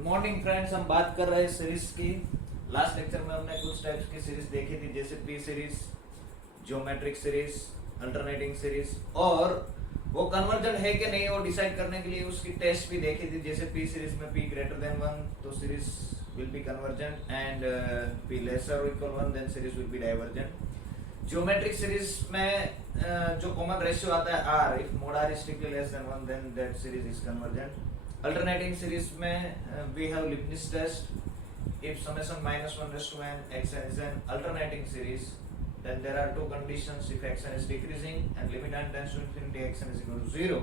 Good morning friends. हम बात कर रहे हैं सीरीज की। लास्ट लेक्चर में हमने कुछ टाइप्स की सीरीज देखी थी, जैसे P series, geometric series, alternating series, और वो कन्वर्जेंट है कि नहीं वो डिसाइड करने के लिए उसकी टेस्ट भी देखी थी। जैसे पी सीरीज में p ग्रेटर देन 1 तो series will be convergent, and p lesser equal 1 then series will be divergent. Geometric series में जो कॉमन रेशियो आता है r, if mod r is strictly less than 1 then that series is convergent. Alternating series में we have Leibniz test. If summation minus 1 raised to n xn is an alternating series, then there are two conditions. If xn is decreasing and limit n tends to infinity, xn is equal to 0,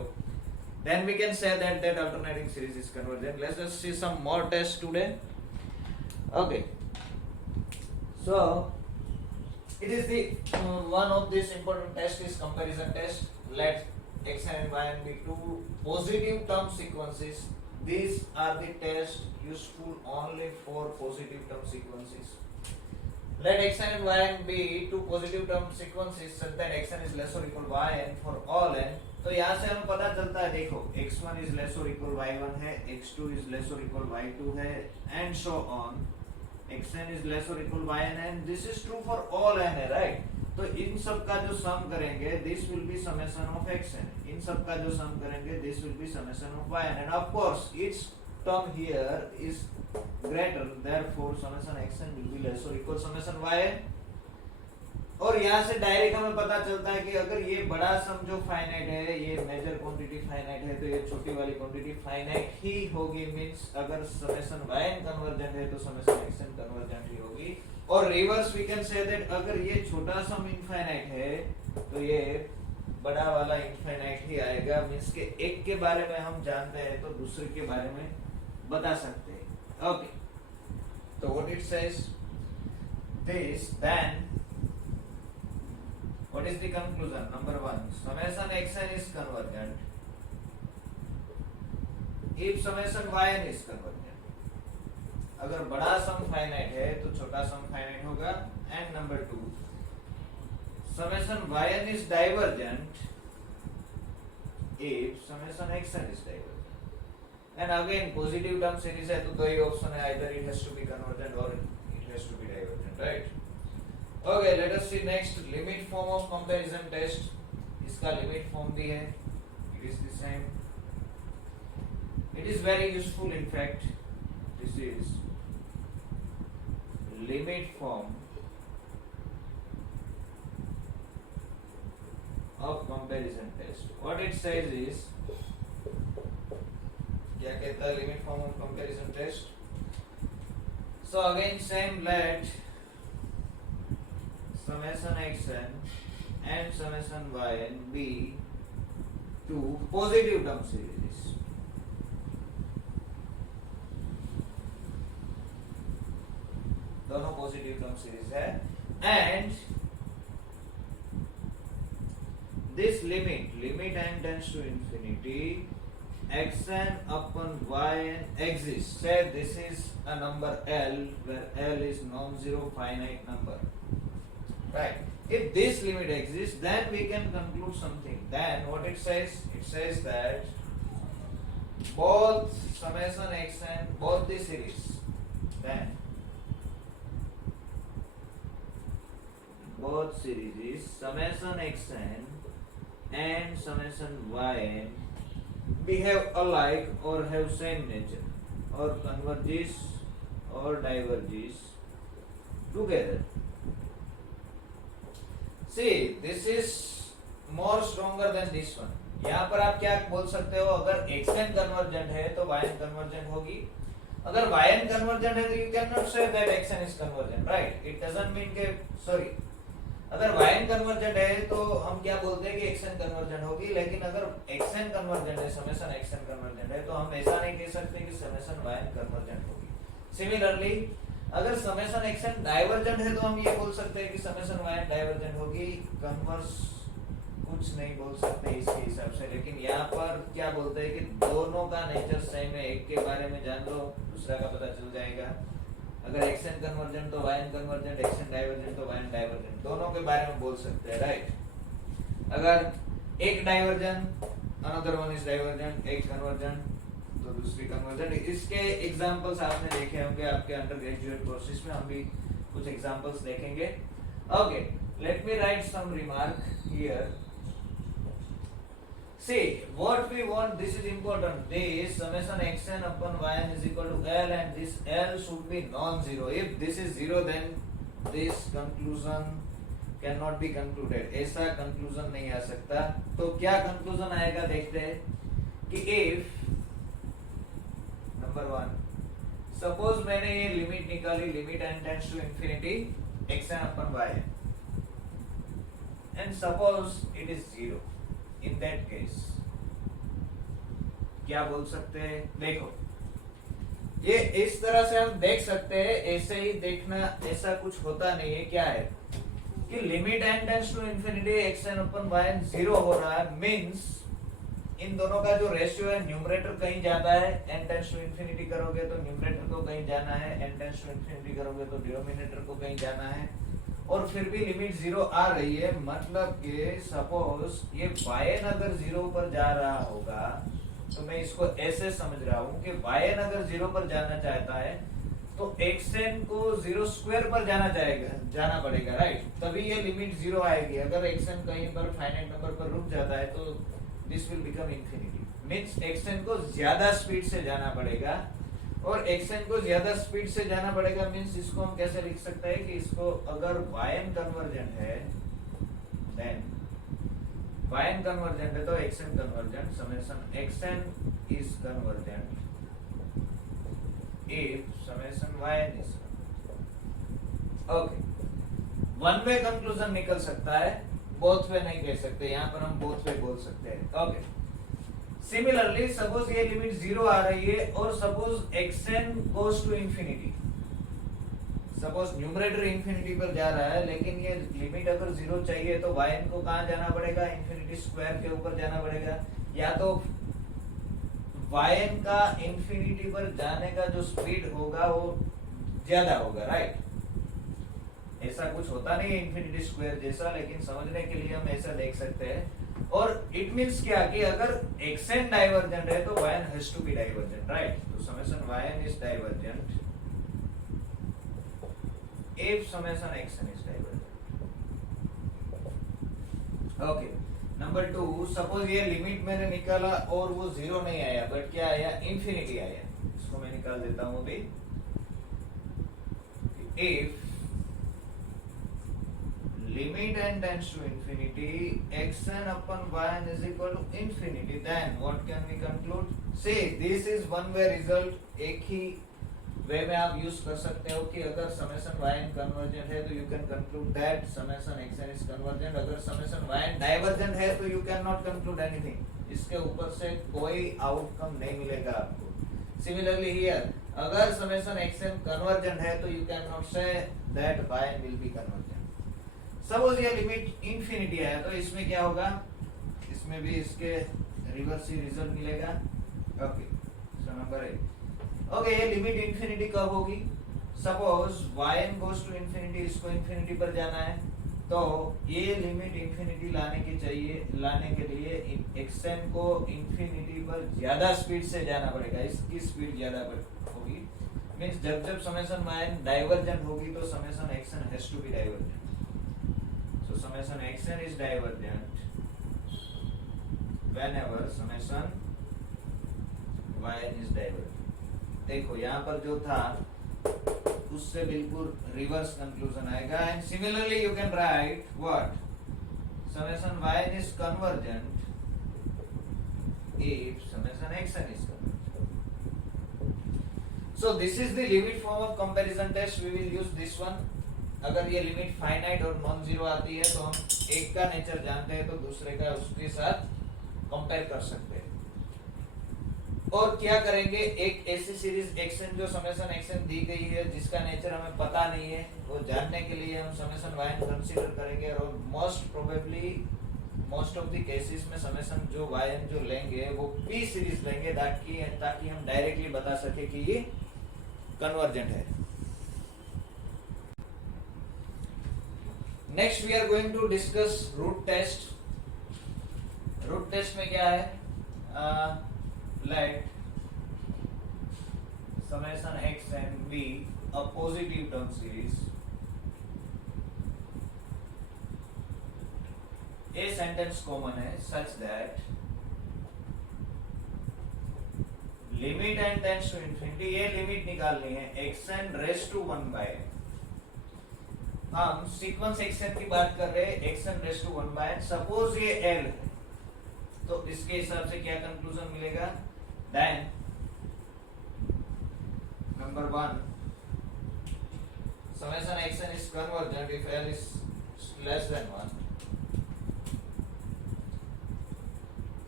then we can say that that alternating series is convergent. Let's just see some more tests today. Okay, so it is the one of this important test is comparison test. Let x and y and be two positive term sequences. These are the tests useful only for positive term sequences. Let x and y and be two positive term sequences such that xn is less or equal to yn for all n. तो यहाँ से हमें पता चलता है, देखो x1 is less or equal y1 है, x2 is less or equal y2 है, and so on. xn is less or equal to yn, and this is true for all n है, right? तो इन सब का जो सम करेंगे this will be summation of xn, इन सब का जो सम करेंगे this will be summation of yn, end of course each term here is greater, therefore summation xn will be less और इक्वल समेशन yn। और यहाँ से डायरेक्ट हमें पता चलता है कि अगर ये बड़ा सम जो फाइनाइट है, ये मेजर क्वांटिटी फाइनाइट है, तो ये छोटी वाली क्वांटिटी फाइनाइट ही होगी। मींस अगर समेशन yn कन्वर्जेंट है तो समेशन xn कन्वर्जेंट ही होगी। और reverse we can say that अगर ये छोटा सम इनफाइनाइट है तो ये बड़ा वाला इनफाइनाइट ही आएगा। मींस के एक के बारे में हम जानते हैं तो दूसरे के बारे में बता सकते हैं। ओके, तो what it says this, then what is the conclusion? Number 1, summation xn is convergent if summation yn is convergent. अगर बड़ा सम फाइनाइट है तो छोटा सम फाइनाइट होगा। And number 2, summation yn is divergent if summation xn is divergent. And again positive term series है तो दो ही ऑप्शन है, either it has to be convergent or it has to be divergent, right? Okay, let us see next limit form of comparison test. इसका limit form भी है, it is the same. It is very useful in fact. This is limit form of comparison test. What it says is, क्या कहता है limit form of comparison test? So again same, let summation xn and summation yn be two positive term series. दोनों positive term series है, and this limit n tends to infinity xn upon yn exists. Say this is a number L where L is non-zero finite number, right? If this limit exists, then we can conclude something. Then what it says that both summation xn, both the series, then both series is summation xn and summation yn behave alike or have same nature or converges or diverges together. See, this is more stronger than this one. यहाँ पर आप क्या बोल सकते हो, अगर xn convergent है तो yn कन्वर्जेंट होगी। अगर yn कन्वर्जेंट है तो you cannot say that xn is convergent, right? It doesn't mean के sorry, अगर yn कन्वर्जेंट है तो हम क्या बोलते हैं कि xn कन्वर्जेंट होगी। लेकिन अगर xn कन्वर्जेंट है, समेशन xn कन्वर्जेंट है, तो हम ऐसा नहीं कह सकते कि समेशन yn कन्वर्जेंट होगी। सिमिलरली अगर समेशन xn डाइवर्जेंट है तो हम ये बोल सकते हैं कि समेशन yn डाइवर्जेंट होगी। कन्वर्स कुछ नहीं बोल सकते इसके हिसाब से, लेकिन यहाँ पर क्या बोलते हैं कि दोनों का नेचर सेम है। एक के बारे में जान लो, दूसरा का पता चल जाएगा। अगर xn कन्वर्जेंट तो yn कन्वर्जेंट, xn डाइवर्जेंट तो yn डाइवर्जेंट, दोनों के बारे में बोल सकते हैं, राइट? अगर एक divergent, another one is divergent, एक कन्वर्जेंट, तो दूसरी कन्वर्जन। इसके एग्जांपल्स आपने देखे होंगे आपके अंडर ग्रेजुएट कोर्सेज में, हम भी कुछ एग्जांपल्स देखेंगे। Okay, let me write some remark here. See what we want, this is important, this summation xn upon yn is equal to L and this L should be non-zero. If this is zero then this conclusion cannot be concluded, ऐसा conclusion नहीं आ सकता। तो क्या conclusion आएगा देखते हैं कि if number 1 सपोज मैंने ये लिमिट निकाली, limit n tends to infinity xn upon yn and suppose it is zero, in that case क्या बोल सकते हैं? देखो ये इस तरह से हम देख सकते हैं, ऐसे ही देखना, ऐसा कुछ होता नहीं है। क्या है कि limit n tends to infinity xn upon yn zero हो रहा है, मींस इन दोनों का जो रेशियो है, न्यूमरेटर कहीं जाता है, n टेंड्स टू इंफिनिटी करोगे तो न्यूमरेटर को कहीं जाना है, n टेंड्स टू इंफिनिटी करोगे तो डिनोमिनेटर को कहीं जाना है, और फिर भी लिमिट जीरो आ रही है। मतलब कि सपोज ये yn अगर जीरो पर जा रहा होगा तो मैं इसको ऐसे समझ रहा हूं कि yn अगर जीरो पर जाना चाहता है तो xn को जीरो स्क्वायर पर जाना पड़ेगा, राइट? तभी ये लिमिट जीरो आएगी। अगर xn कहीं पर फाइनाइट नंबर पर रुक जाता है तो this will become infinity, means xn को ज्यादा स्पीड से जाना पड़ेगा, और xn को ज्यादा स्पीड से जाना पड़ेगा मींस इसको हम कैसे लिख सकते हैं कि इसको अगर yn कन्वर्जेंट है देन yn कन्वर्जेंट है तो xn convergent, summation xn is convergent if summation yn is। Okay, one way conclusion निकल सकता है, बोथ वे नहीं कह सकते, यहाँ पर हम बोथ वे बोल सकते हैं। ओके, सिमिलरली सपोज ये लिमिट जीरो आ रही है और suppose xn goes to infinity, suppose numerator infinity पर जा रहा है, लेकिन ये लिमिट अगर जीरो चाहिए तो yn को कहाँ जाना पड़ेगा? इंफिनिटी स्क्वायर के ऊपर जाना पड़ेगा, या तो yn का इंफिनिटी पर जाने का जो स्पीड होगा वो ज्यादा होगा, राइट? ऐसा कुछ होता नहीं है इंफिनिटी स्क्वायर जैसा, लेकिन समझने के लिए हम ऐसा देख सकते हैं। और इट मींस क्या कि अगर xn डाइवर्जेंट है तो yn has to be divergent, right? तो summation yn is divergent if summation xn is divergent। Okay, number 2, suppose ये लिमिट मैंने निकाला और वो जीरो नहीं आया बट क्या आया? इंफिनिटी आया। इसको मैं निकाल देता हूं अभी। if limit n tends to infinity xn upon yn is equal to infinity, then what can we conclude? Say this is one way result, एक ही वे में आप यूज कर सकते हो कि अगर समेशन yn कन्वर्जेंट है तो you can conclude that summation xn is convergent. अगर समेशन yn डाइवर्जेंट है तो you can not conclude anything, इसके ऊपर से कोई आउटकम नहीं मिलेगा आपको। सिमिलरली हियर, अगर समेशन xn कन्वर्जेंट है तो you can not say that yn will be convergent. Suppose ये लिमिट इंफिनिटी है तो इसमें क्या होगा? इसमें भी इसके रिवर्स ही रिजल्ट मिलेगा। Okay, so number 8। ओके, ये लिमिट इंफिनिटी कब होगी? Suppose yn goes to infinity, इसको इंफिनिटी पर जाना है तो ये लिमिट इंफिनिटी लाने के लिए xn को इंफिनिटी पर ज्यादा स्पीड से जाना पड़ेगा। इसकी स्पीड ज्यादा होगी, मींस जब समेशन yn डाइवर्जेंट होगी तो summation xn has to be divergent. So summation xn is divergent whenever summation yn is divergent. देखो यहाँ पर जो था उससे बिल्कुल रिवर्स कंक्लूजन आएगा। And similarly you can write what? Summation yn is convergent if summation xn is convergent। So this is the limit form of comparison test, we will use this one। अगर ये limit finite और non zero आती है तो हम एक का नेचर जानते हैं तो दूसरे का उसके साथ कंपेयर कर सकते हैं। और क्या करेंगे? एक ऐसी सीरीज xn जो समेशन xn दी गई है जिसका नेचर हमें पता नहीं है, वो जानने के लिए हम समेशन yn कंसीडर करेंगे, और most probably most of the cases में समेशन जो yn जो लेंगे वो p सीरीज लेंगे ताकि हम डायरेक्टली बता सके कि ये कन्वर्जेंट है। Next we are going to discuss root test. Root test में क्या है? let be a positive term series, a sentence common है such that limit n tends to infinity, ये लिमिट निकालनी है xn रेज टू 1 बाय, हम sequence xn की बात कर रहे हैं, xn raise to 1 by, suppose ये l है तो इसके हिसाब से क्या कंक्लूजन मिलेगा, then number 1 summation xn is convergent if l is less than 1,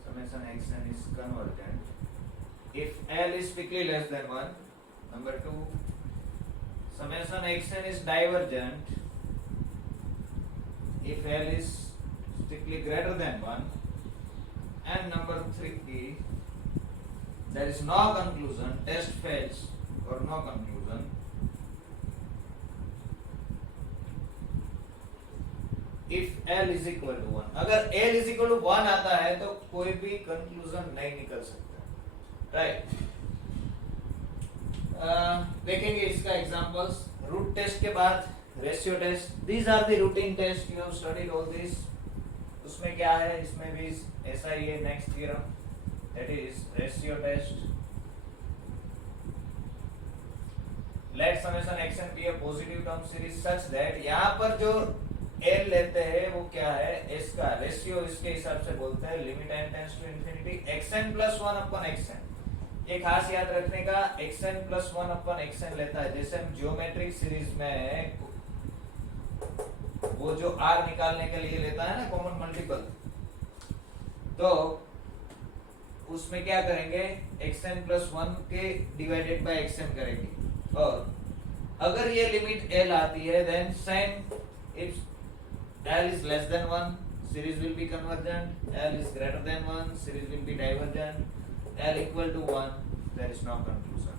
summation xn is convergent if l is strictly less than 1. Number 2, summation xn is divergent if l is strictly greater than 1. And number 3, there is no conclusion, test fails or no conclusion if l is equal to 1. अगर l is equal to 1 आता है तो कोई भी conclusion नहीं निकल सकता, राइट? देखेंगे इसका एग्जांपल्स, रूट टेस्ट के बाद ratio test, these are the routine test, you have studied all this. उसमें क्या है, इसमें भी ऐसा ही है, next theorem that is ratio test. Let summation xn be a positive term series such that, यहाँ पर जो l लेते हैं वो क्या है, s का रेशियो, इसके हिसाब से बोलते हैं limit n tends to infinity xn plus 1 upon xn. ये खास याद रखने का, xn प्लस 1 अपॉन xn लेता है, जैसे हम ज्योमेट्रिक सीरीज में वो जो r निकालने के लिए लेता है ना कॉमन मल्टीपल, तो उसमें क्या करेंगे, xn प्लस 1 के डिवाइडेड बाय xn करेंगे. और अगर ये लिमिट l आती है, then same if l is less than 1 series will be convergent, l is greater than 1 series will be divergent, l equal to 1 there is no conclusion.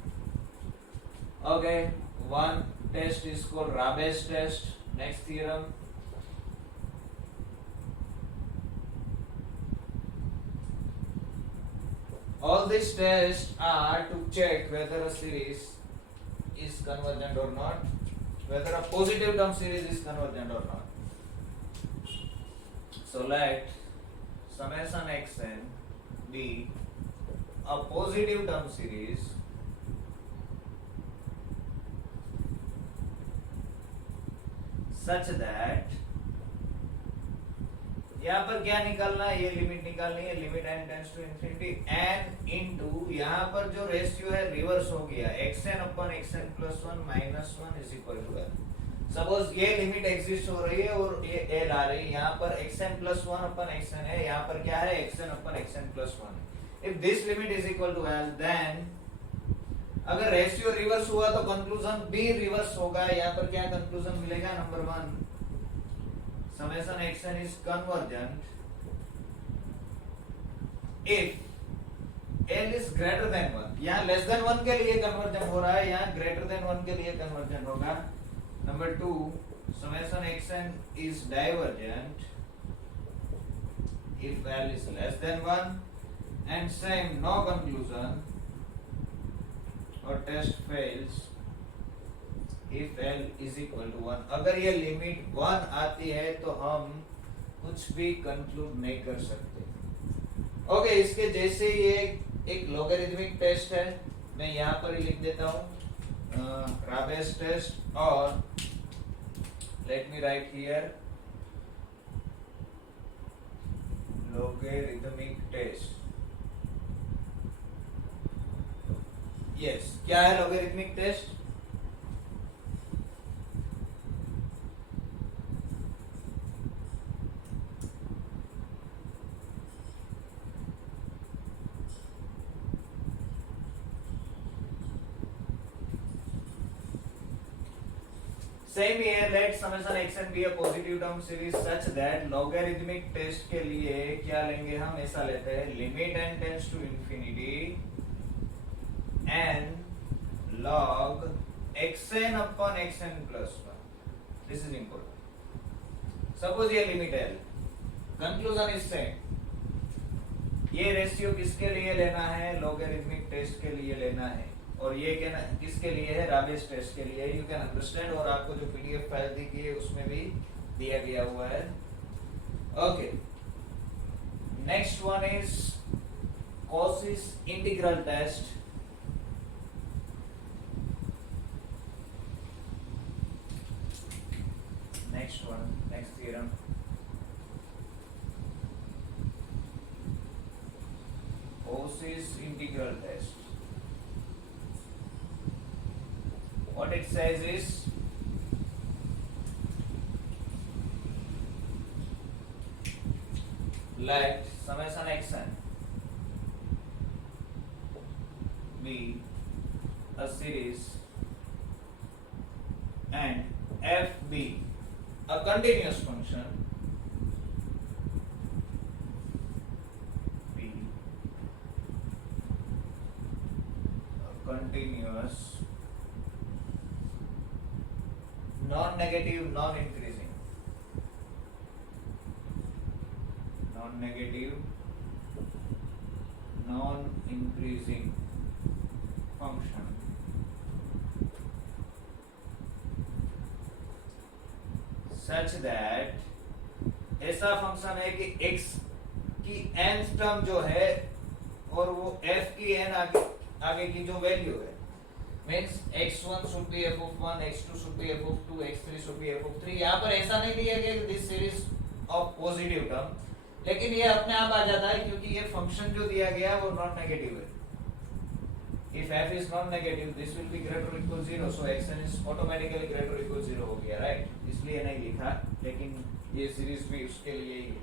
Okay, one test is called Rabe's test. Next theorem, all these tests are to check whether a series is convergent or not, whether a positive term series is convergent or not. So let summation xn be a positive term series such that, यहाँ पर क्या निकालना है, ये limit निकालनी है, limit n tends to infinity n into, यहाँ पर जो रेशियो है रिवर्स हो गया, xn upon xn plus 1 minus 1 is equal to l. Suppose ये लिमिट एग्जिस्ट हो रही है और ये l आ रही है, यहाँ पर xn प्लस 1 अपॉन xn है, यहाँ पर क्या है, xn upon xn plus 1. If this limit is equal to l, then अगर रेशियो रिवर्स हुआ तो कंक्लूजन भी रिवर्स होगा. यहाँ पर क्या कंक्लूजन मिलेगा, नंबर 1, summation xn is convergent if l is greater than 1. यहाँ less than 1 के लिए कन्वर्जन हो रहा है, यहाँ greater than 1 के लिए कन्वर्जन होगा. नंबर 2, summation xn is divergent if l is less than 1, and same no conclusion or test fails if l is equal to 1. अगर ये लिमिट 1 आती है तो हम कुछ भी कंक्लूड नहीं कर सकते. ओके, इसके जैसे ये एक लॉगरिथमिक टेस्ट है, मैं यहाँ पर ही लिख देता हूँ राबेस टेस्ट, और let me write here logarithmic test. Yes, क्या है logarithmic test? Same here, let summation xn be a positive term series such that logarithmic test के लिए क्या लेंगे हम, ऐसा लेते हैं, limit n tends to infinity n log xn upon xn plus 1. This is important. Suppose ये लिमिट है, कंक्लूजन इज सेम. ये रेशियो किसके लिए लेना है, लोगरिथमिक टेस्ट के लिए लेना है. और ये किसके लिए है, राबेस टेस्ट के लिए, यू कैन अंडरस्टैंड। और आपको जो पीडीएफ फाइल दी गई है उसमें भी दिया गया हुआ है। Okay, next one is Cauchy's integral test. Next one, next theorem. Cauchy's integral test. What it says is, let summation xn be a series and f be a continuous function, be a continuous non-negative non-increasing function such that ऐसा फंक्शन है कि x की nth term जो है और वो f की n आगे की जो वैल्यू है, means x1 should be f of 1, x2 should be f of 2, x3 should be f of 3। यहाँ पर ऐसा नहीं दिया गया this series of positive term, लेकिन ये अपने आप आ जाता है क्योंकि ये फंक्शन जो दिया गया वो नॉन नेगेटिव है। If f is non-negative, this will be greater or equal 0, so xn is automatically greater or equal 0 हो गया, राइट? इसलिए नहीं लिखा, लेकिन ये सीरीज भी उसके लिए ही है।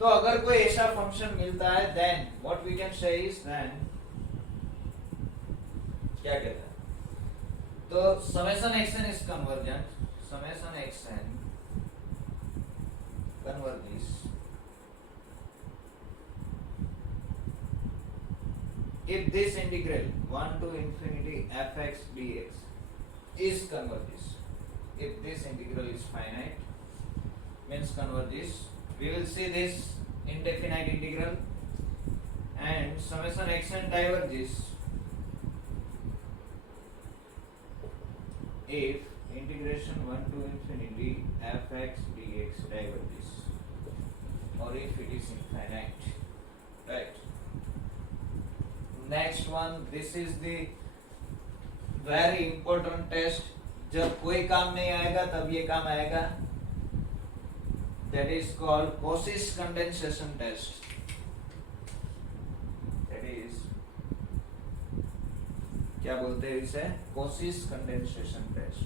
तो अगर कोई ऐसा फंक्शन मिलता है, then what we can say is, then क्या कहता है? तो summation xn is convergent, summation xn converges if this integral 1 to infinity fx dx is converges, if this integral is finite means converges, we will see this indefinite integral, and summation xn diverges if integration 1 to infinity fx dx diverges, or if it is infinite, right? Next one, this is the very important test. जब कोई काम नहीं आएगा तब ये काम आएगा, that is called Cauchy's condensation test, that is क्या बोलते हैं इसे, Cauchy's condensation test।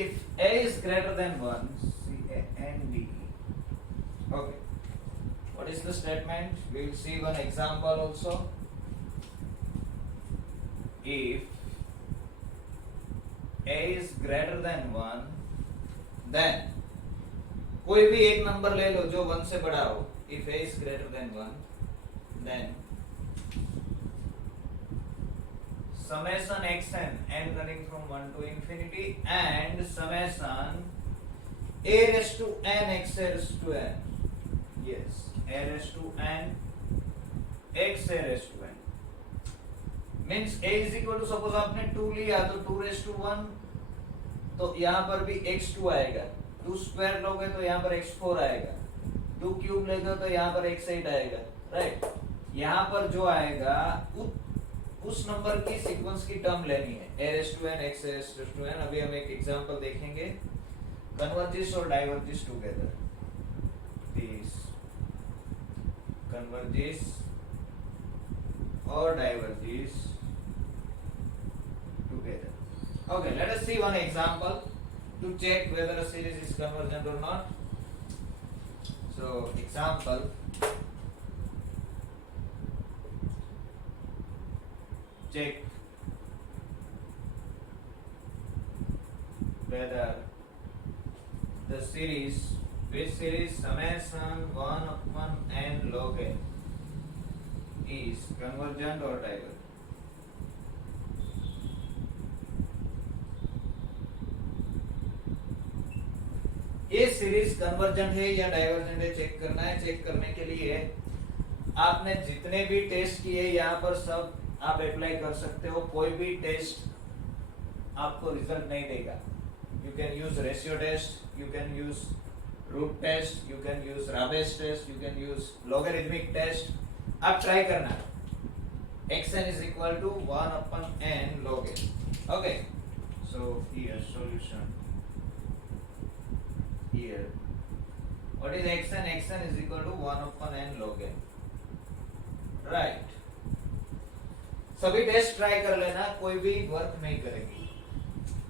If a is greater than 1, C-A-N-D-E. Okay. What is the statement? We will see one example also. If a is greater than 1, then कोई भी एक नंबर ले लो जो 1 से बड़ा हो। If a is greater than 1, then summation xn, n running from 1 to infinity, and summation a raised to n x a raised to n, yes, a raised to n x a raised to n, means a is equal to, suppose आपने 2 लिया तो 2 raised to 1, तो यहाँ पर भी x2 आएगा, 2 स्क्वायर लोगे तो यहाँ पर x4 आएगा, 2 क्यूब लेगे तो यहाँ पर x8 आएगा, राइट? यहाँ पर जो आएगा उस नंबर की सीक्वेंस की टर्म लेनी है, a raised to n x a raised to n। अभी हम एक एग्जांपल देखेंगे, converges or diverges together, these converges or diverges together। Okay, let us see one example to check whether a series is convergent or not। So example, check whether the series, which series summation 1 upon n log n is convergent or divergent? ये series convergent है या डाइवर्जेंट है चेक करना है। चेक करने के लिए आपने जितने भी टेस्ट किए यहाँ पर सब आप अप्लाई कर सकते हो। कोई भी टेस्ट आपको रिजल्ट नहीं देगा। You can use ratio test, you can use root test, you can use Raabe's test, you can use logarithmic test. आप ट्राई करना। xn is equal to 1 upon n log n. Okay, so here solution. Here, what is xn? xn is equal to 1 upon n log n. Right. सभी test try कर लेना, कोई भी वर्क नहीं करेगी।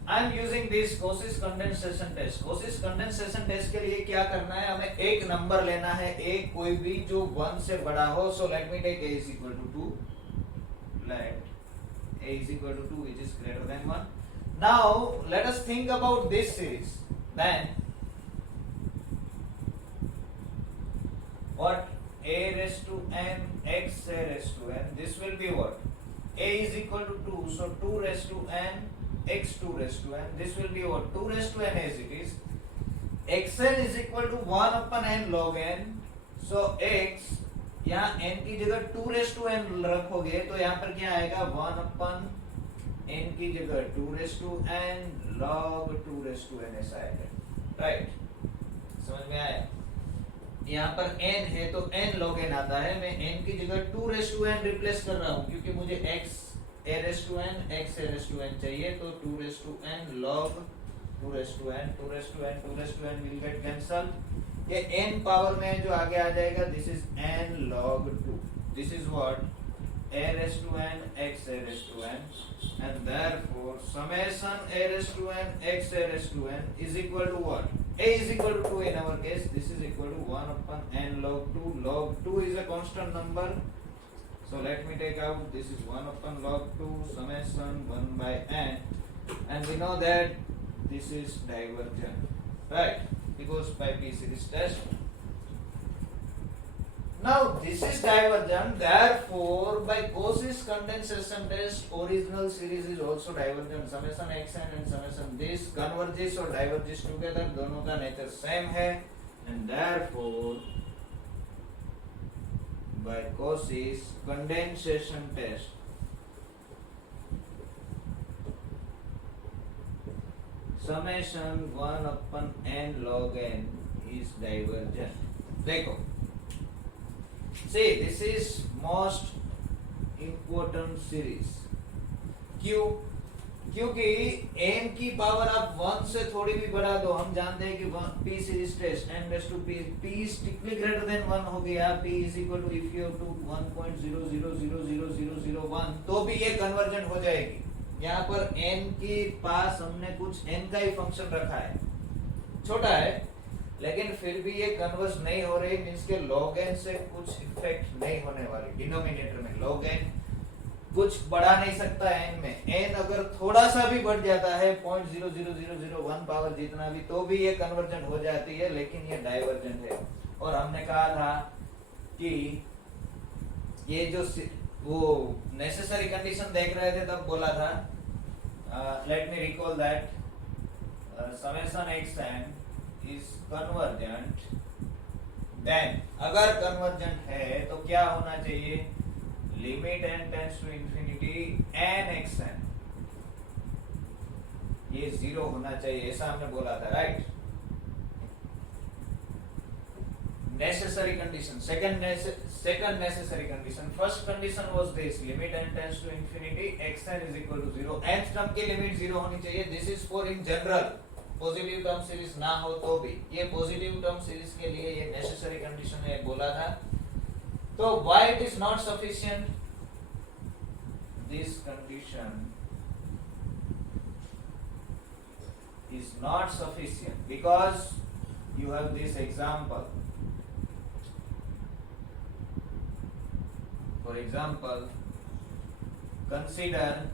I am using this कोशिश condensation test. कोशिश condensation test के लिए क्या करना है, हमें एक नंबर लेना है, एक कोई भी जो 1 से बड़ा हो। So let me take a is equal to 2. Let a is equal to 2 which is greater than 1. Now let us think about this series. Then what? A raised to n x a raised to n. This will be what? A is equal to 2, so 2 raised to n x 2 raised to n. This will be what? 2 raised to n as it is. xn is equal to 1 upon n log n. So x यहाँ n की जगह 2 raised to n रखोगे तो यहाँ पर क्या आएगा? 1 upon n की जगह 2 raised to n log 2 raised to n ऐसा आएगा। राइट, समझ में आया? यहाँ पर n है तो n log n आता है। मैं n की जगह 2 raised to n रिप्लेस कर रहा हूँ क्योंकि मुझे x a raised to n x a raised to n चाहिए। तो 2 raised to n log 2 raised to n 2 raised to n 2 raised to n will get cancelled। ये n पावर में जो आगे आ जाएगा, this is n log 2। This is what? a raised to n x a raised to n, and therefore summation a raised to n x a raised to n is equal to what? A is equal to 2 in our case. This is equal to 1 upon n log 2. Log 2 is a constant number, so let me take out, this is 1 upon log 2 summation 1 by n, and we know that this is divergent, right? Because by p series test. Now this is divergent, therefore by Cauchy's condensation test original series is also divergent। summation xn and summation this converges or diverges together, दोनों का nature same है, and therefore by Cauchy's condensation test summation 1 upon n log n is divergent। देखो, see this is most important series। क्यों? क्योंकि n की पावर आप 1 से थोड़ी भी बढ़ा दो, हम जानते हैं कि p series test n raised to p is strictly greater than 1 हो गया। p is equal to if you have to 1.0000001 तो भी ये कन्वर्जेंट हो जाएगी। यहाँ पर n के पास हमने कुछ n का ही फंक्शन रखा है, छोटा है, लेकिन फिर भी ये कन्वर्ज नहीं हो रही, मींस के log n से कुछ इफेक्ट नहीं होने वाली। डिनोमिनेटर में log n कुछ बढ़ा नहीं सकता n में। n अगर थोड़ा सा भी बढ़ जाता है 0.00001 पावर जितना भी, तो भी ये कन्वर्जेंट हो जाती है, लेकिन ये डाइवर्जेंट है। और हमने कहा था कि ये जो वो नेसेसरी कंडीशन देख रहे थे तब बोला था, let me recall that summation xn is convergent, then अगर कन्वर्जेंट है तो क्या होना चाहिए? Limit n tends to infinity n xn, ये 0 होना चाहिए, ऐसा हमने बोला था। Right, necessary condition, second necessary condition। first condition was this, limit n tends to infinity xn is equal to 0। nth term की लिमिट 0 होनी चाहिए। this is for in general, positive term series ना हो तो भी, ये पॉजिटिव टर्म सीरीज के लिए ये नेसेसरी कंडीशन है बोला था। तो why it is not sufficient? this condition is not sufficient because you have this example। For example, consider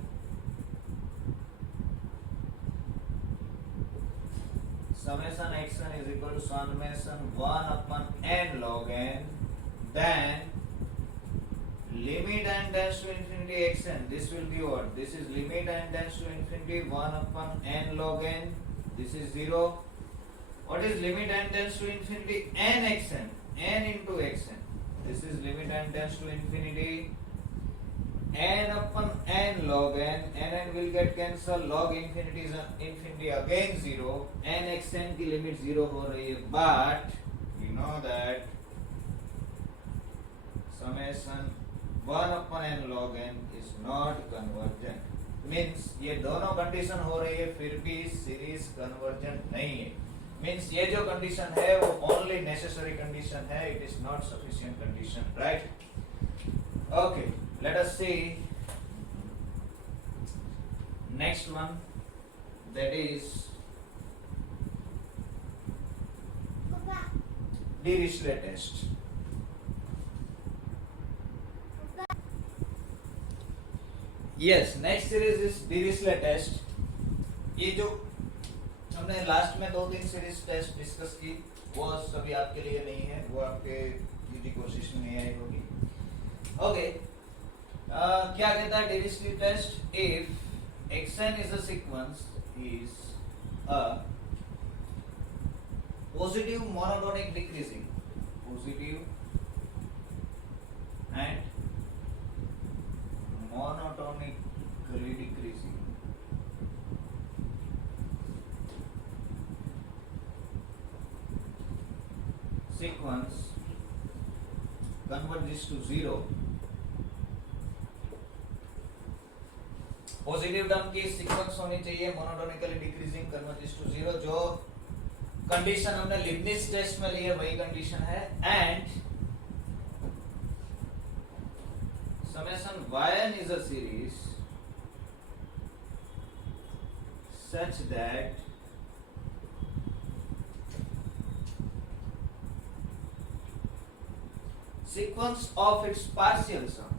summation xn is equal to summation 1 upon n log n, then limit n tends to infinity xn, this will be what? This is limit n tends to infinity 1 upon n log n, this is 0. What is limit n tends to infinity n xn? N into xn. This is limit n tends to infinity n upon n log n, n will get cancel, log infinity is infinity again 0, n xn की लिमिट 0 हो रही है, but you know that summation 1 upon n log n is not convergent, means ये दोनों कंडीशन हो रही है फिर भी सीरीज कन्वर्जेंट नहीं है, means ये जो कंडीशन है वो only necessary condition है, it is not sufficient condition, right? Okay, let us see next one, that is Dirichlet test. Yes, next series is Dirichlet test. ये जो हमने लास्ट में 2-3 सीरीज टेस्ट डिस्कस की वो सभी आपके लिए नहीं है, वो आपके यूजी कोर्सेज में नहीं आई होगी. ओके, क्या कहता है Dirichlet test? If xn is a sequence is a positive monotonic decreasing, positive and monotonically decreasing sequence converges to 0. Positive term की सीक्वेंस होनी चाहिए मोनोटोनिकली डिक्रीजिंग कन्वर्जेस टू 0, जो कंडीशन हमने लिबनिज टेस्ट में ली है वही कंडीशन है, and summation yn is a series such that sequence of its partial sum,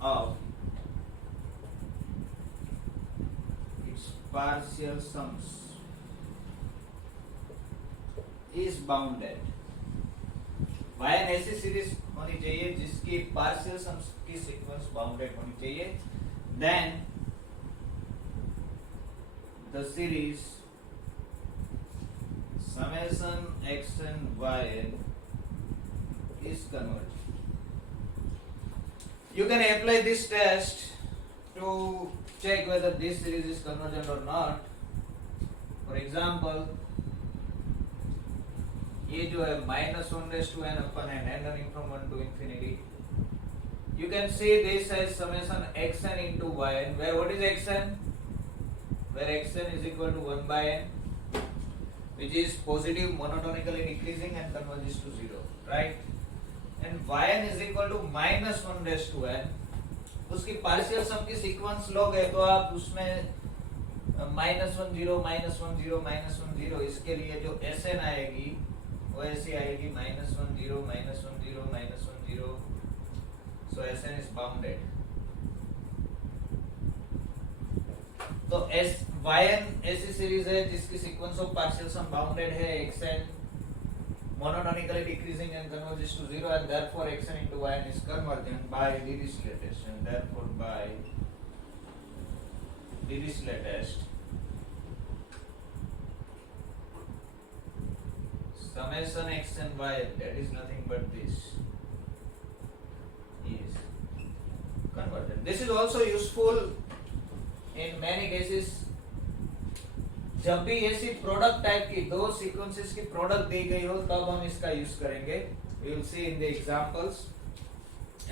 of its partial sums is bounded. yn ऐसी सीरीज होनी चाहिए जिसकी पार्शियल सम्स की सीक्वेंस बाउंडेड होनी चाहिए, then the series summation xn yn is convergent. You can apply this test to check whether this series is convergent or not. For example, ये जो है -1 upon n running from 1 to infinity, you can see this as summation xn into yn, where what is xn? Where xn is equal to 1 by n, which is positive monotonically decreasing and converges to 0, right? And yn is equal to -1 उसकी पार्शियल सम की सीक्वेंस लोगे तो आप उसमें -1 0 -1 0 -1 0, इसके लिए जो Sn आएगी वो ऐसी आएगी -1 0 -1 0 -1 0, so Sn is bounded. तो yn ऐसी सीरीज है जिसकी sequence of partial sum bounded है, xn monotonically decreasing and converges to 0, and therefore xn into yn is convergent by Dirichlet test, and therefore by Dirichlet test summation xn yn, that is nothing but this, is convergent. This is also useful in many cases. जब भी ऐसी product type की दो सीक्वेंसेस की प्रोडक्ट दी गई हो तब हम इसका यूज करेंगे. We will see in the examples.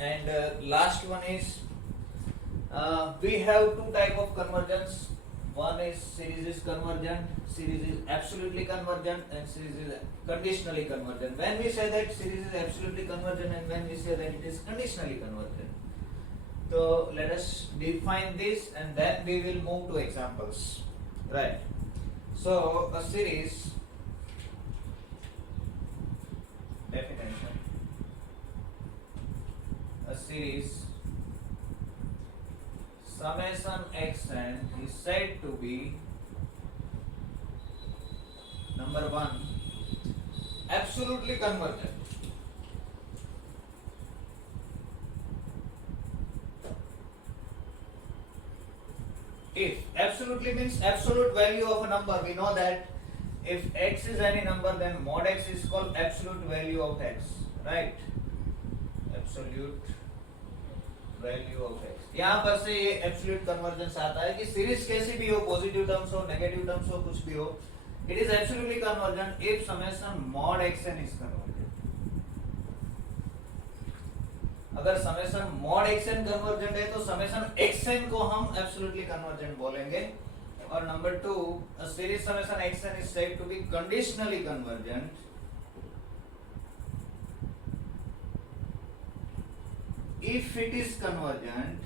And last one is we have two type of convergence. One is series is convergent, series is absolutely convergent, and series is conditionally convergent. When we say that series is absolutely convergent and when we say that it is conditionally convergent, so let us define this and then we will move to examples, right? So a series definition, a series summation xn is said to be number 1, absolutely convergent. If absolutely means absolute value of a number, we know that if x is any number, then mod x is called absolute value of x, right? Absolute value of x. यहाँ पर से ये absolute convergence आता है कि सीरीज कैसी भी हो, पॉजिटिव टर्म्स हो, नेगेटिव टर्म्स हो, कुछ भी हो, it is absolutely convergent if summation mod xn is convergent. अगर समेशन mod xn कन्वर्जेंट है तो समेशन xn को हम एब्सोल्युटली कन्वर्जेंट बोलेंगे. और नंबर 2, a series summation xn is said to be conditionally convergent if it is convergent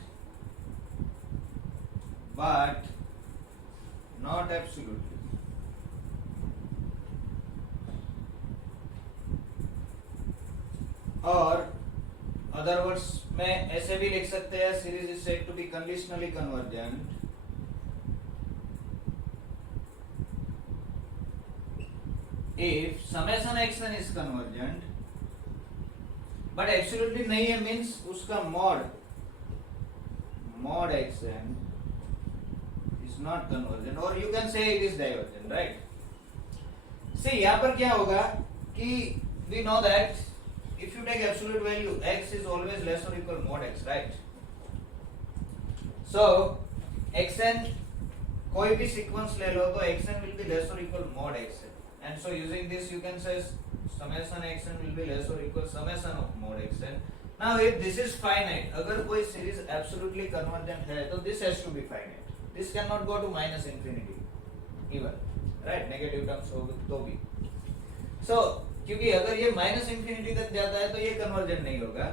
but not absolutely. और other words में ऐसे भी लिख सकते हैं, series is said to be conditionally convergent if summation xn is convergent but absolutely नहीं है, means उसका mod xn is not convergent, or you can say it is divergent, right? See, यहाँ पर क्या होगा कि we know that if you take absolute value, x is always less or equal mod x, right? So xn कोई भी सीक्वेंस ले लो तो xn will be less or equal mod xn, and so using this you can say summation xn will be less or equal summation of mod xn. Now if this is finite, अगर कोई series absolutely convergent है तो this has to be finite. This cannot go to minus infinity even, right? Negative terms हो तो भी. So क्योंकि अगर ये माइनस इंफिनिटी तक जाता है तो ये कन्वर्जेंट नहीं होगा.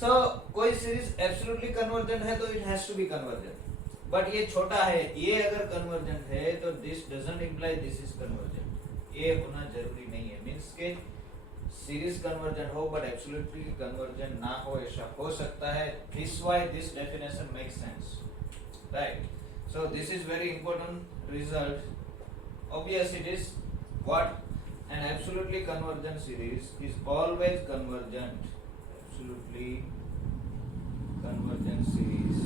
सो कोई सीरीज एब्सोल्युटली कन्वर्जेंट है तो it has to be convergent, but ये छोटा है, ये अगर कन्वर्जेंट है तो this doesn't imply this is convergent. ये होना जरूरी नहीं है, मींस के सीरीज कन्वर्जेंट हो बट एब्सोल्युटली कन्वर्जेंट ना हो, ऐसा हो सकता है. This why this definition makes sense, right? So this is very important result. Obvious it is what an absolutely convergent series is always convergent. Absolutely convergent series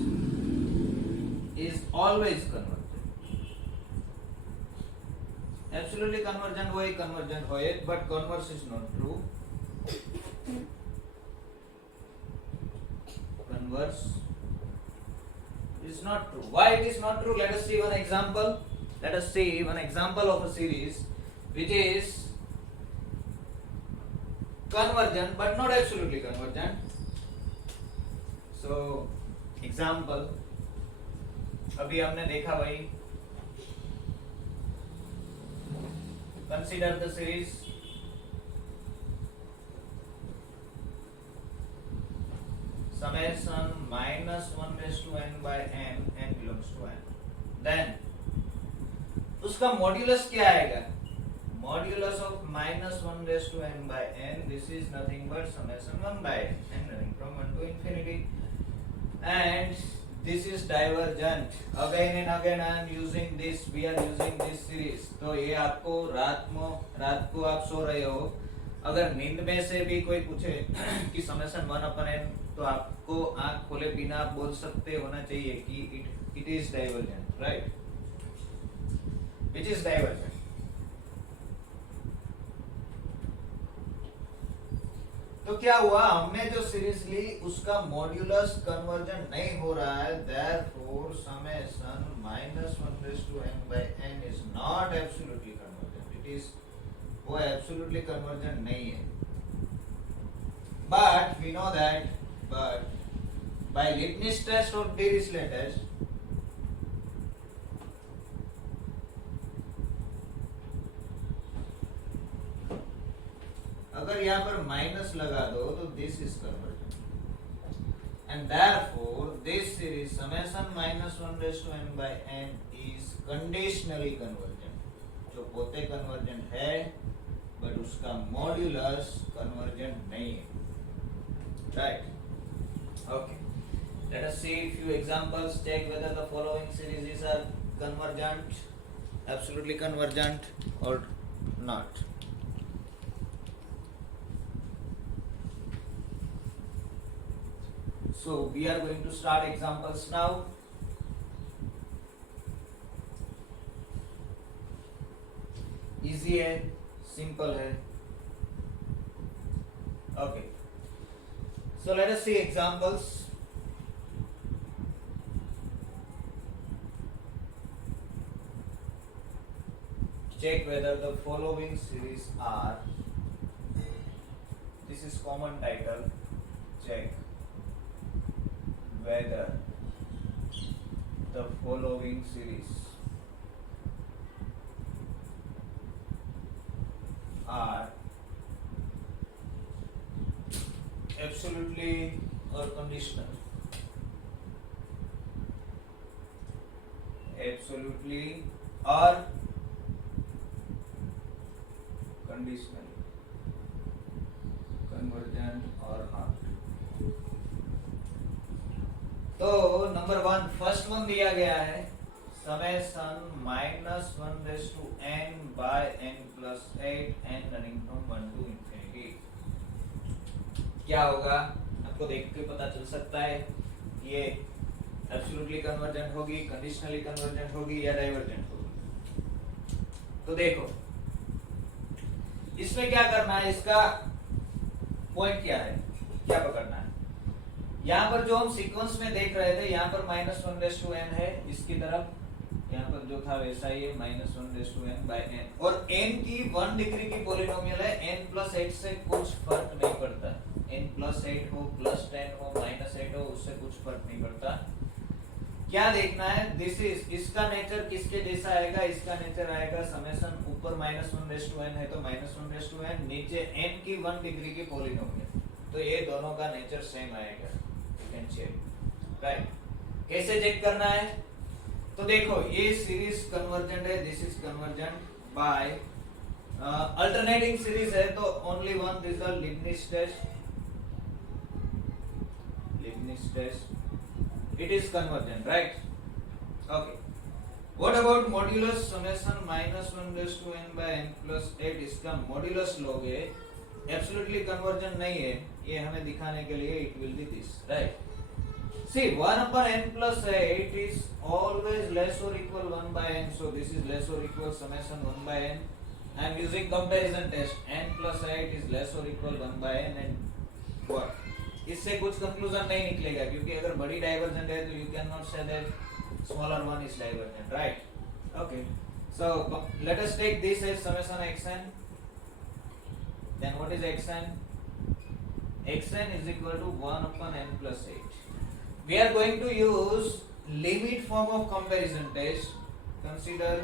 is always convergent. Absolutely convergent way convergent hoye, but converse is not true. Converse is not true. Why it is not true? Let us see one example. Let us see one example of a series which is convergent but not absolutely convergent. So example अभी हमने देखा भाई, consider the series summation minus 1 raised to n by n belongs to n. Then उसका मॉड्यूलस क्या आएगा? Modulus of minus 1 raised to n by n, this is nothing but summation 1 by n running from 1 to infinity, and this is divergent. Again and again I am using this, we are using this series. तो ये आपको रात को आप सो रहे हो, अगर नींद में से भी कोई पूछे कि summation 1 upon n, तो आपको आंख खोले बिना आप बोल सकते होना चाहिए कि it is divergent, right? Which is divergent. तो क्या हुआ, हमने जो सीरीज ली उसका मॉड्यूलस कन्वर्जन नहीं हो रहा है, therefore summation minus 1 raised to n by n is not absolutely convergent. It is वो absolutely convergent नहीं है. But we know that, but by Leibniz test or Dirichlet test, अगर यहाँ पर माइनस लगा दो तो this is convergent, and therefore this series summation minus 1 raised to n by n is conditionally convergent. जो पोते कन्वर्जेंट है बट उसका मॉड्यूलस कन्वर्जेंट नहीं है, right? Okay, let us C few examples. Check whether the following series are convergent, absolutely convergent or not. So we are going to start examples now. Easy है, simple है. Okay. So let us see examples. Check whether the following series are. This is common title. Check whether the following series are absolutely or conditional. Absolutely or conditional. Convergent or not. तो नंबर 1 first one दिया गया है summation -1/n by n plus 8 n running from 1 to infinity. क्या होगा आपको देख के पता चल सकता है कि ये एब्सोल्युटली कन्वर्जेंट होगी, कंडीशनली कन्वर्जेंट होगी या डाइवर्जेंट होगी. तो देखो इसमें क्या करना है, इसका पॉइंट क्या है, क्या पकड़ना है. यहाँ पर जो हम सीक्वेंस में देख रहे थे, यहाँ पर -1/n है, इसकी तरफ यहाँ पर जो था वैसा ही है -1/n by n, और n की 1 डिग्री की पॉलिनोमियल है. n+8 से कुछ फर्क नहीं पड़ता, n+8 हो, +10 हो, -8 हो, उससे कुछ फर्क नहीं पड़ता. क्या देखना है, दिस इज, इसका नेचर किसके जैसा आएगा, इसका नेचर आएगा समेशन ऊपर -1/n है तो -1/n, नीचे n की 1 डिग्री की पॉलिनोमियल, तो ये दोनों का नेचर सेम आएगा. You can check, right. कैसे चेक करना है, तो देखो ये सीरीज कन्वर्जेंट है, this is convergent by alternating series है तो only one result Leibniz test. Leibniz test, it is convergent, right? Okay. What about modulus summation -1/n by n plus 8, इसका मॉड्यूलस लोगे, एब्सोल्युटली कन्वर्जेंट नहीं है, ये हमें दिखाने के लिए it will be this, right? See 1/n plus 8 is always less or equal 1 by n, so this is less or equal summation 1 by n. I am using comparison test, n plus 8 is less or equal 1 by n and what? इससे कुछ कंक्लूजन नहीं निकलेगा, क्योंकि अगर बड़ी divergent है तो you can not say that smaller one is divergent, right. Okay, so let us take this as summation xn. Then what is xn? xn is equal to 1/n plus 8. We are going to use limit form of comparison test. Consider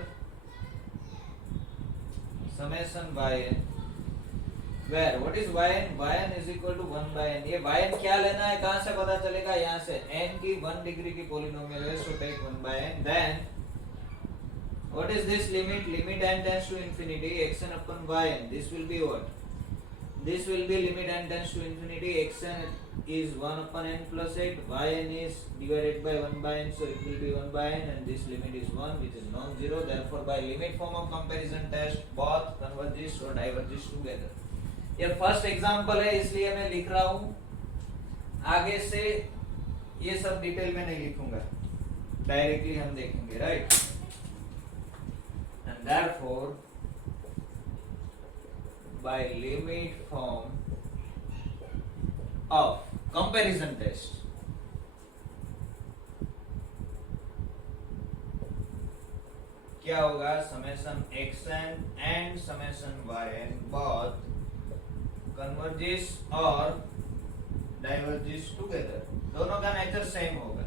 summation yn, where what is yn? Yn is equal to 1 by n. ये yn क्या लेना है, कहां से पता चलेगा, यहाँ से n की 1 डिग्री की पॉलिनोमियल है, so take 1 by n. Then what is this limit? Limit n tends to infinity xn upon yn. This will be what? This will be limit n tends to infinity. xn is 1/n plus 8. yn is divided by 1 by n, so it will be 1 by n, and this limit is 1, which is non-zero. Therefore, by limit form of comparison test, both converges or diverges together. ये first example है, इसलिए मैं लिख रहा हूं. आगे से ये सब डिटेल में नहीं लिखूंगा, डायरेक्टली हम देखेंगे, right. And therefore by limit form of comparison test, क्या होगा, summation xn and summation yn both converges और diverges together. दोनों का नेचर सेम होगा.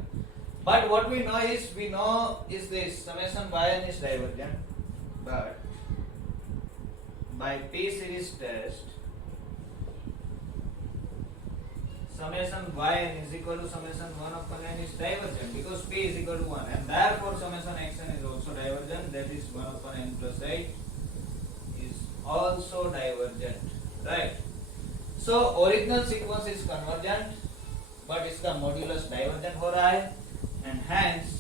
But what we know is this summation yn is divergent, but by P series test summation yn is equal to summation 1/n is divergent because P is equal to 1, and therefore summation xn is also divergent, that is 1/n plus 8 is also divergent, right. So original sequence is convergent, but इसका modulus divergent हो रहा है, and hence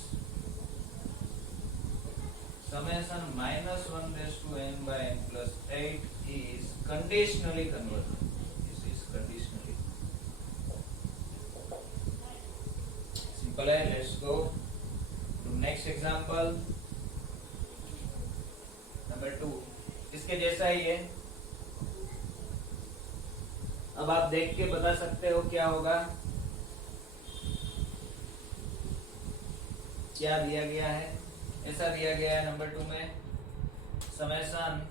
summation -1 is conditionally converted. This is conditionally. Simple है. Let's go to next example. Number 2. इसके जैसा ही है. अब आप देख के बता सकते हो क्या होगा. क्या दिया गया है? ऐसा दिया गया है नंबर 2 में summation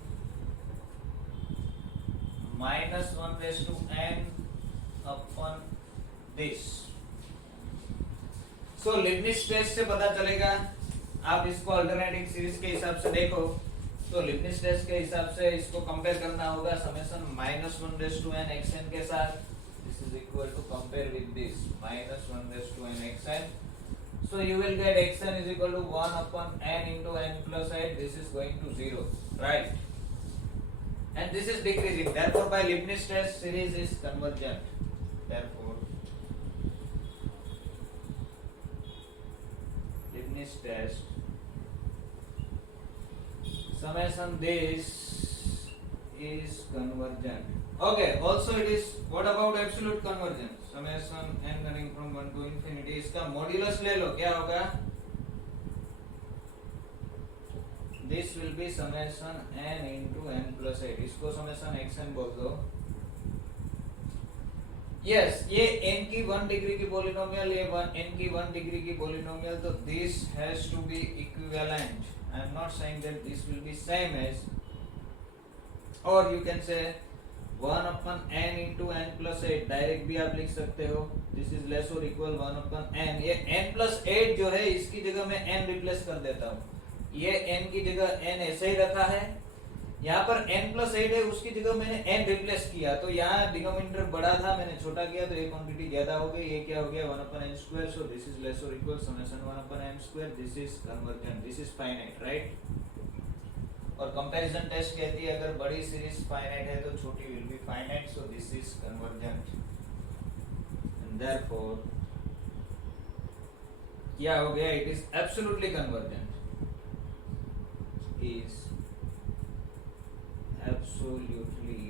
-1/n upon this. So Leibniz test से पता चलेगा. आप इसको अल्टरनेटिंग सीरीज के हिसाब से देखो तो लिबनिट्ज टेस्ट के हिसाब से इसको कंपेयर करना होगा समेशन -1/n xn के साथ. This is equal to compare with this -1/n xn. So you will get xn is equal to 1 upon n into n plus 8. This is going to 0, right? And this is decreasing. Therefore, by Leibniz test, series is convergent. Therefore, Leibniz test summation this is convergent. Okay. Also, it is. What about absolute convergence? Summation n running from 1 to infinity. इसका मॉड्यूलस ले लो. क्या होगा? This will be summation n into n plus 8. इसको summation xn बोल दो. Yes, ये n की 1 डिग्री की polynomial, ये n की 1 डिग्री की polynomial. तो this has to be equivalent. I am not saying that this will be same as, or you can say 1 upon n into n plus 8. डायरेक्ट भी आप लिख सकते हो. दिस इज लेस और इक्वल 1 upon n. ये n plus 8 जो है इसकी जगह मैं n रिप्लेस कर देता हूँ. ये n की जगह n ऐसे ही रखा है. यहाँ पर n plus 8 है, उसकी जगह मैंने n रिप्लेस किया. तो यहाँ डिनोमिनेटर बड़ा था, मैंने छोटा किया तो ये क्वांटिटी ज्यादा हो गई. ये क्या हो गया 1 upon n square. So this is less or equal summation 1 upon n square. This is convergent. This is finite, right? और कंपैरिजन टेस्ट कहती है अगर बड़ी सीरीज फाइनाइट है तो छोटी will be finite. So this is convergent and therefore क्या हो गया? It is absolutely convergent. Is absolutely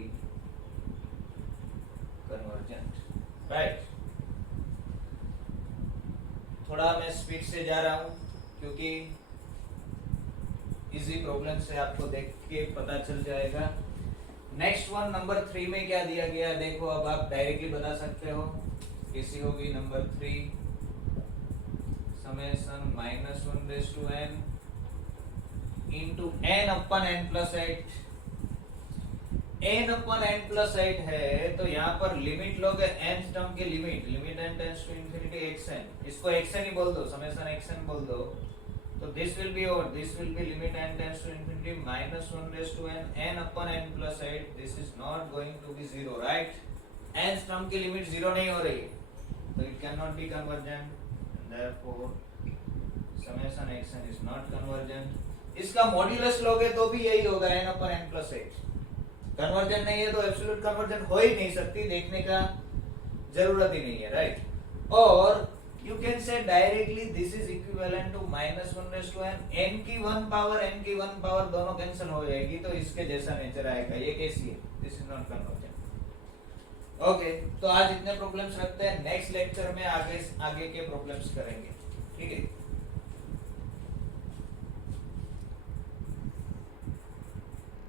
convergent, right? थोड़ा मैं स्पीड से जा रहा हूं क्योंकि इजी प्रॉब्लम से आपको देख के पता चल जाएगा. नेक्स्ट वन नंबर 3 में क्या दिया गया देखो. अब आप डायरेक्टली बता सकते हो. कैसी होगी नंबर 3? Summation -1/n into n upon n plus 8. n upon n plus 8 है तो यहाँ पर लिमिट लोगे n टर्म की limit n tends to infinity xn. इसको xn ही बोल दो, समेशन xn बोल दो. So this will be over. This will be limit n tends to infinity -1/n n upon n plus 8. This is not going to be 0, right? n term की लिमिट 0 नहीं हो रही, so it cannot be convergent. And therefore, summation xn is not convergent. इसका मॉड्यूलस लोगे तो भी यही होगा n upon n plus 8. कन्वर्जेंट नहीं है तो एब्सोल्यूट कन्वर्जेंट हो ही नहीं सकती. देखने का जरूरत ही नहीं है, राइट? और you can say directly this is equivalent to -1/n. n की 1 पावर n की 1 पावर दोनों कैंसिल हो जाएगी तो इसके जैसा नेचर आएगा. ये कैसी है? This is not convergent. Okay, तो आज इतने प्रॉब्लम्स रखते हैं. नेक्स्ट लेक्चर में आगे के प्रॉब्लम्स करेंगे. ठीक है.